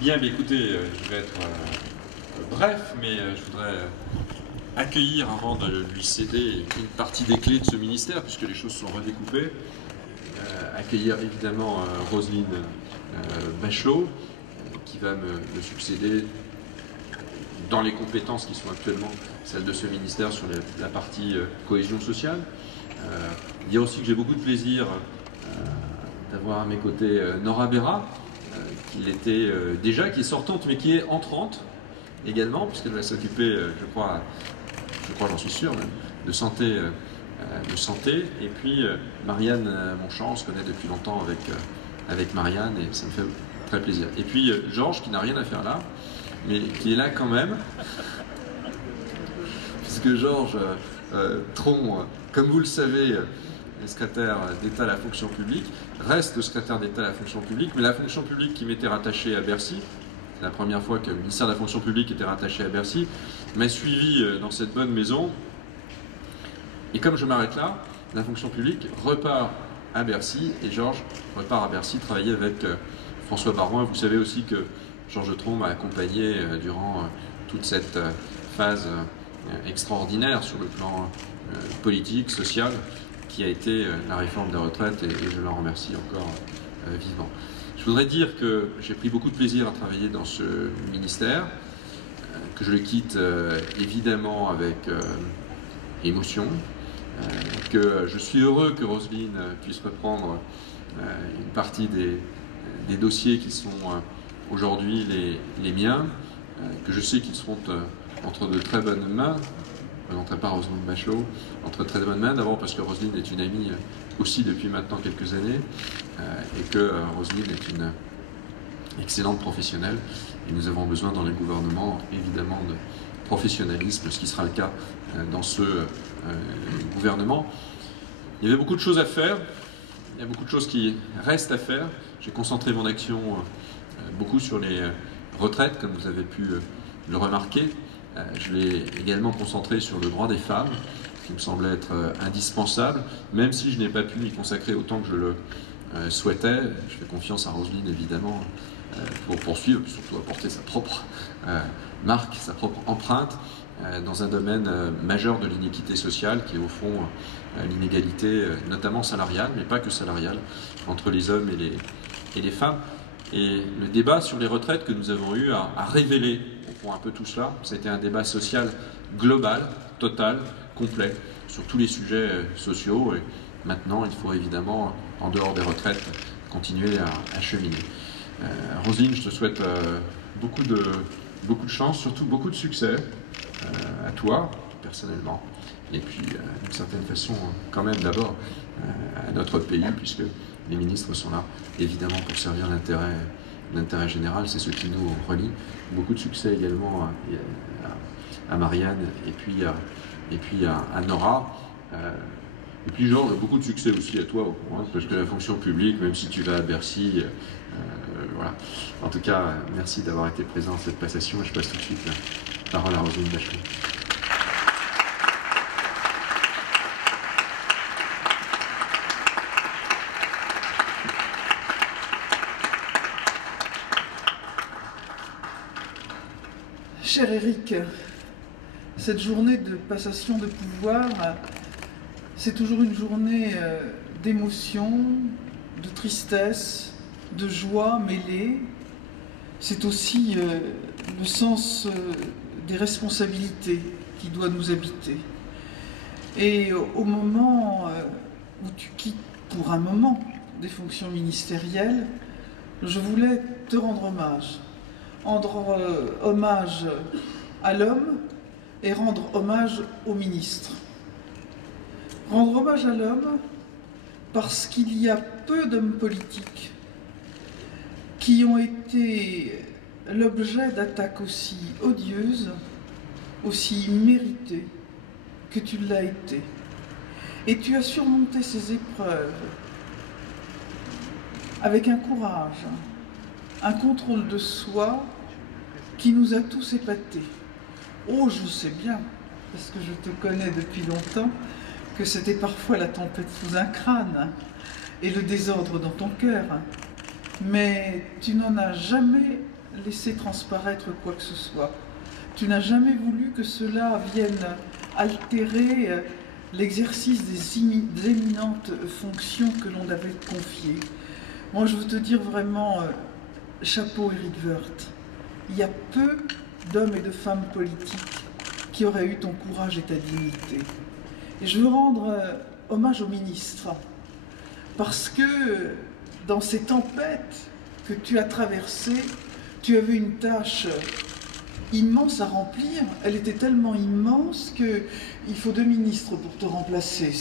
Bien, mais écoutez, je vais être bref, mais je voudrais accueillir, avant de lui céder une partie des clés de ce ministère, puisque les choses sont redécoupées, accueillir évidemment Roselyne Bachelot, qui va me succéder dans les compétences qui sont actuellement celles de ce ministère sur la partie cohésion sociale. Dire aussi que j'ai beaucoup de plaisir d'avoir à mes côtés Nora Berra, qui était déjà, qui est sortante mais qui est entrante également, puisqu'elle va s'occuper, je crois j'en suis sûr même, de santé. Et puis Marianne Monchamp, on se connaît depuis longtemps avec Marianne et ça me fait très plaisir. Et puis Georges, qui n'a rien à faire là, mais qui est là quand même, puisque Georges Tron, comme vous le savez, est secrétaire d'État à la fonction publique, reste secrétaire d'État à la fonction publique, mais la fonction publique qui m'était rattachée à Bercy, c'est la première fois que le ministère de la fonction publique était rattaché à Bercy, m'a suivi dans cette bonne maison. Et comme je m'arrête là, la fonction publique repart à Bercy, et Georges repart à Bercy travailler avec François Baroin. Vous savez aussi que Georges Tron m'a accompagné durant toute cette phase extraordinaire sur le plan politique, social, qui a été la réforme des retraites, et je l'en remercie encore vivement. Je voudrais dire que j'ai pris beaucoup de plaisir à travailler dans ce ministère, que je le quitte évidemment avec émotion, que je suis heureux que Roselyne puisse reprendre une partie des dossiers qui sont aujourd'hui les miens, que je sais qu'ils seront entre de très bonnes mains. Je ne présenterai pas Roselyne Bachelot, entre très bonnes mains, d'abord parce que Roselyne est une amie aussi depuis maintenant quelques années, et que Roselyne est une excellente professionnelle, et nous avons besoin dans les gouvernements évidemment de professionnalisme, ce qui sera le cas dans ce gouvernement. Il y avait beaucoup de choses à faire, il y a beaucoup de choses qui restent à faire. J'ai concentré mon action beaucoup sur les retraites, comme vous avez pu le remarquer. Je l'ai également concentré sur le droit des femmes, qui me semblait être indispensable, même si je n'ai pas pu y consacrer autant que je le souhaitais. Je fais confiance à Roselyne, évidemment, pour poursuivre, puis surtout apporter sa propre marque, sa propre empreinte dans un domaine majeur de l'inéquité sociale, qui est au fond l'inégalité, notamment salariale, mais pas que salariale, entre les hommes et les femmes. Et le débat sur les retraites que nous avons eu a révélé au fond un peu tout cela. C'était un débat social global, total, complet, sur tous les sujets sociaux. Et maintenant, il faut évidemment, en dehors des retraites, continuer à cheminer. Roselyne, je te souhaite beaucoup de chance, surtout beaucoup de succès à toi, personnellement. Et puis, d'une certaine façon, quand même d'abord à notre pays, puisque les ministres sont là, évidemment, pour servir l'intérêt général. C'est ce qui nous relie. Beaucoup de succès également à Marianne et puis à Nora. Et puis Georges, beaucoup de succès aussi à toi, parce que la fonction publique, même si tu vas à Bercy, voilà. En tout cas, merci d'avoir été présent à cette passation, et je passe tout de suite la parole à Roselyne Bachelot. Cher Éric, cette journée de passation de pouvoir, c'est toujours une journée d'émotion, de tristesse, de joie mêlée. C'est aussi le sens des responsabilités qui doit nous habiter. Et au moment où tu quittes pour un moment des fonctions ministérielles, je voulais te rendre hommage. Rendre hommage à l'homme et rendre hommage au ministre. Rendre hommage à l'homme parce qu'il y a peu d'hommes politiques qui ont été l'objet d'attaques aussi odieuses, aussi méritées que tu l'as été. Et tu as surmonté ces épreuves avec un courage, un contrôle de soi qui nous a tous épatés. Oh, je sais bien, parce que je te connais depuis longtemps, que c'était parfois la tempête sous un crâne et le désordre dans ton cœur. Mais tu n'en as jamais laissé transparaître quoi que ce soit. Tu n'as jamais voulu que cela vienne altérer l'exercice des éminentes fonctions que l'on avait confiées. Moi, je veux te dire vraiment, chapeau Éric Woerth. Il y a peu d'hommes et de femmes politiques qui auraient eu ton courage et ta dignité. Et je veux rendre hommage au ministre, parce que dans ces tempêtes que tu as traversées, tu avais une tâche immense à remplir. Elle était tellement immense qu'il faut 2 ministres pour te remplacer.